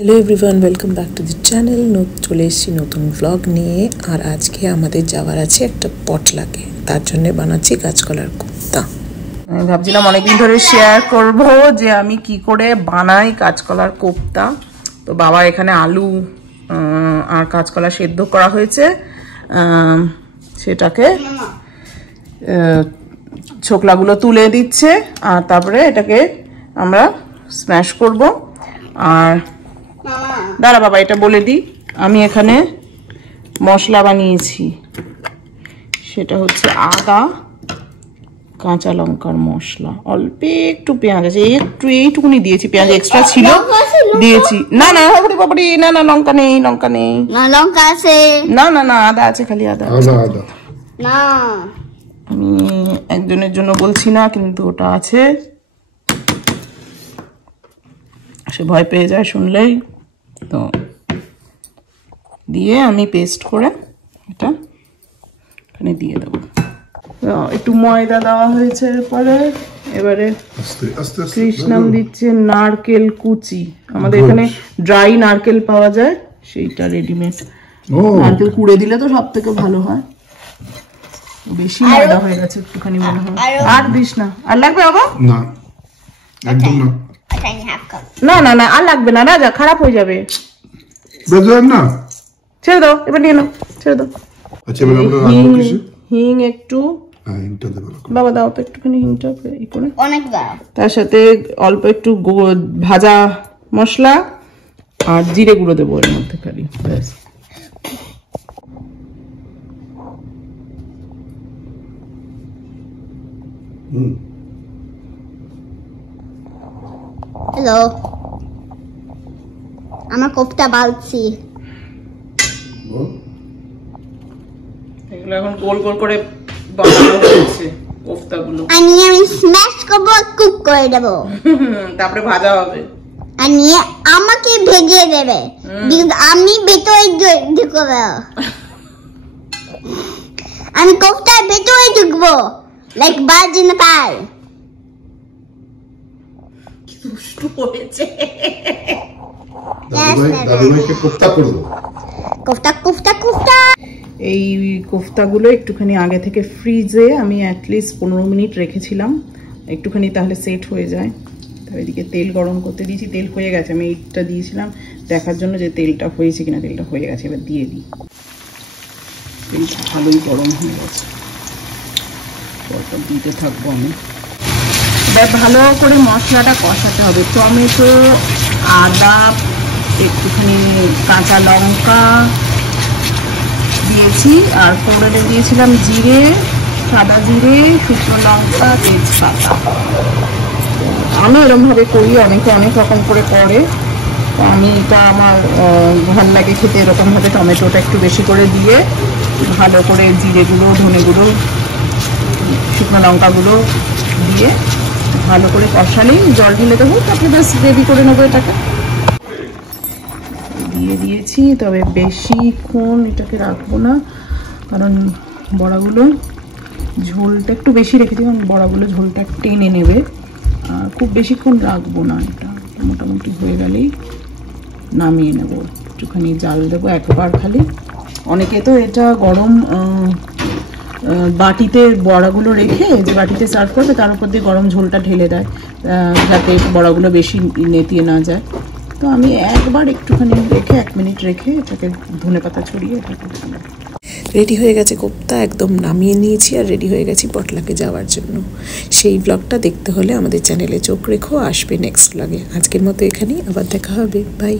Hello everyone, welcome back to the channel. চলে এসেছি নতুন ব্লগ নিয়ে। আর আজকে আমাদের যাওয়ার আছে একটা পটলাকে, তার জন্য বানাচ্ছি কাঁচকলার কোপ্তা। আমি ভাবছিলাম অনেকদিন ধরে শেয়ার করব যে আমি কি করে বানাই কাঁচকলার কোপ্তা। তো বাবা এখানে আলু আর কাঁচকলা সেদ্ধ করা হয়েছে, সেটাকে ছোকলাগুলো তুলে দিচ্ছে আর তারপরে এটাকে আমরা স্ম্যাশ করব। আর দাঁড়া বাবা, এটা বলে দিই, আমি এখানে মশলা বানিয়েছি, সেটা হচ্ছে আদা, কাঁচা লঙ্কার মশলা, অল্প একটু পেঁয়াজ আছে, একটু এইটুকুনি দিয়েছি, পেঁয়াজ এক্সট্রা ছিল দিয়েছি। না না বাবারি, না না লঙ্কা নেই, লঙ্কা নেই, না লঙ্কা আছে, না না না আদা আছে, খালি আদা আদা না। আমি একজনের জন্য বলছি না, কিন্তু ওটা আছে, সে ভয় পেয়ে যায় শুনলেই। তো দিয়ে আমি পেস্ট করে এটা এখানে দিয়ে দেবো। একটু ময়দা দেওয়া হয়েছে এরপরে। এবারে কৃষ্ণাম দিচ্ছে নারকেল কুচি, আমাদের এখানে ড্রাই নারকেল পাওয়া যায়, সেইটা রেডিমেড নারকেল কুড়ে দিলে তো সব থেকে ভালো হয়। বেশি ময়দা হয়ে গেছে একটুখানি মনে হয়, আর দিস না। আর লাগবে বাবা? না একদম না, না না না আর লাগবে না, রাজা খারাপ হয়ে যাবে, না ছেড়ে দাও, এবার নিয়ে নাও, ছেড়ে দাও। আচ্ছা হিং একটু বাবা দাও তো, একটুখানি হিংটা করে অনেক দাও, তার সাথে অল্প একটু ভাজা মশলা আর জিরে গুঁড়ো দেবো এর মধ্যে, খালি ব্যাস। হ্যালো, আমার কোফতা বালছি, এগুলো এখন গোল গোল করে বানানো হচ্ছে কোফতাগুলো। আমি স্ম্যাশ করব, কুক করে দেব, তারপরে ভাজা হবে। আর নিয়ে আমাকে ভেজে দেবে, বিকজ আমি ভেতরে ঢুকবো, আমি কোফতার ভেতরে ঢুকবো, লাইক বার্ড ইন দ্য পাই। দুষ্টু হয়েছে, কোফতা কোফতা কোফতা। এই কোফতাগুলো একটুখানি আগে থেকে ফ্রিজে আমি অ্যাটলিস্ট 15 মিনিট রেখেছিলাম, একটুখানি তাহলে সেট হয়ে যায়। তার এদিকে তেল গরম করতে দিয়েছি, তেল হয়ে গেছে, আমি এইটা দিয়েছিলাম দেখার জন্য যে তেলটা হয়েছে কিনা। তেলটা হয়ে গেছে, এবার দিয়ে দিই। তেলটা ভালোই গরম হয়ে গেছে, পরপর দিতে থাকবো আমি। এবার ভালো করে মশলাটা কষাতে হবে। টমেটো, আদা, একটুখানি কাঁচা লঙ্কা দিয়েছি, আর ফোড়নে দিয়েছিলাম জিরে, সাদা জিরে, শুকনো লঙ্কা, তেজপাতা। আমি এরকমভাবে করি, অনেকে অনেক রকম করে করে, তো আমি এটা আমার ভালো লাগে খেতে এরকমভাবে। টমেটোটা একটু বেশি করে দিয়ে ভালো করে জিরে গুঁড়ো, ধনে গুঁড়ো, শুকনো লঙ্কাগুলো দিয়ে ভালো করে কষালেই জল ঢেলে দেবো, তারপরে ব্যাস রেডি করে নেবো এটাকে। দিয়ে দিয়েছি, তবে বেশিক্ষণ এটাকে রাখবো না, কারণ বড়াগুলো ঝোলটা একটু বেশি রেখে দিই, কারণ বড়াগুলো ঝোলটা টেনে নেবে। আর খুব বেশিক্ষণ রাখবো না, এটা মোটামুটি হয়ে গেলেই নামিয়ে নেব। একটুখানি জাল দেবো একবার খালি। অনেকে তো এটা গরম বাটিতে বড়াগুলো রেখে, যে বাটিতে সার্ভ করবে তার উপর দিয়ে গরম ঝোলটা ঢেলে দেয়, যাতে বড়াগুলো বেশি নেতিয়ে না যায়। তো আমি একবার একটুখানি রেখে 1 মিনিট রেখে এটাকে ধনেপাতা ছড়িয়ে এটাকে রেডি হয়ে গেছে কোপ্তা, একদম নামিয়ে নিয়েছি আর রেডি হয়ে গেছি পটলাকে যাওয়ার জন্য। সেই ব্লগটা দেখতে হলে আমাদের চ্যানেলে চোখ রেখো, আসবে নেক্সট ব্লগে। আজকের মতো এখানেই, আবার দেখা হবে, বাই।